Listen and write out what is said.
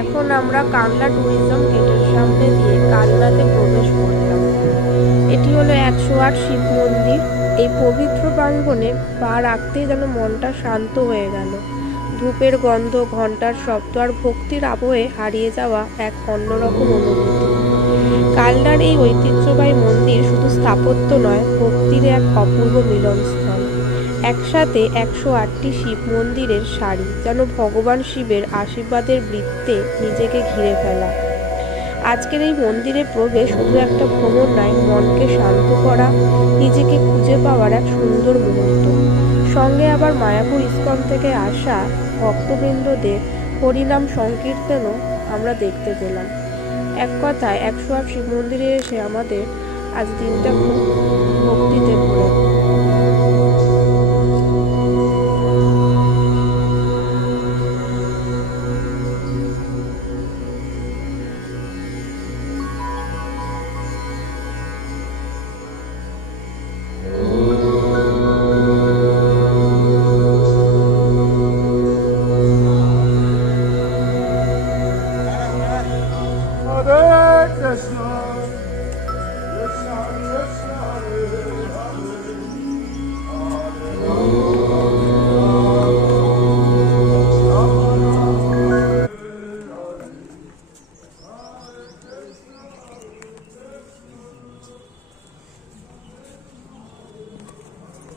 এখন আমরা কানলা ট্যুরিজম গেটের সামনে দিয়ে কালনাতে প্রবেশ করলাম। এটি হলো 108 শিব মন্দির। এই পবিত্র প্রাঙ্গণে পা রাখতেই যেন মনটা শান্ত হয়ে গেল। ধূপের গন্ধ, ঘণ্টার শব্দ আর ভক্তির আবহে হারিয়ে যাওয়া এক অন্যরকম অনুভূতি। কালনার এই ঐতিহ্যবাহী মন্দির শুধু স্থাপত্য নয়, ভক্তির এক অপূর্ব মিলনস্থল। একসাথে 108টি শিব মন্দিরের সারি, যেন ভগবান শিবের আশীর্বাদের বৃত্তে নিজেকে ঘিরে ফেলা। আজকের এই মন্দিরে প্রবেশ শুধু একটা ভ্রমণ নয়, মনকে শান্ত করা, নিজেকে খুঁজে পাওয়ার এক সুন্দর মুহূর্ত। সঙ্গে আবার মায়াপুর ইস্কন থেকে আসা ভক্তবৃন্দদের হরিনাম সংকীর্তনও আমরা দেখতে পেলাম। এক কথায় 108 শিব মন্দিরে এসে আমাদের আজ দিনটা খুব ভক্তিতে ভরে।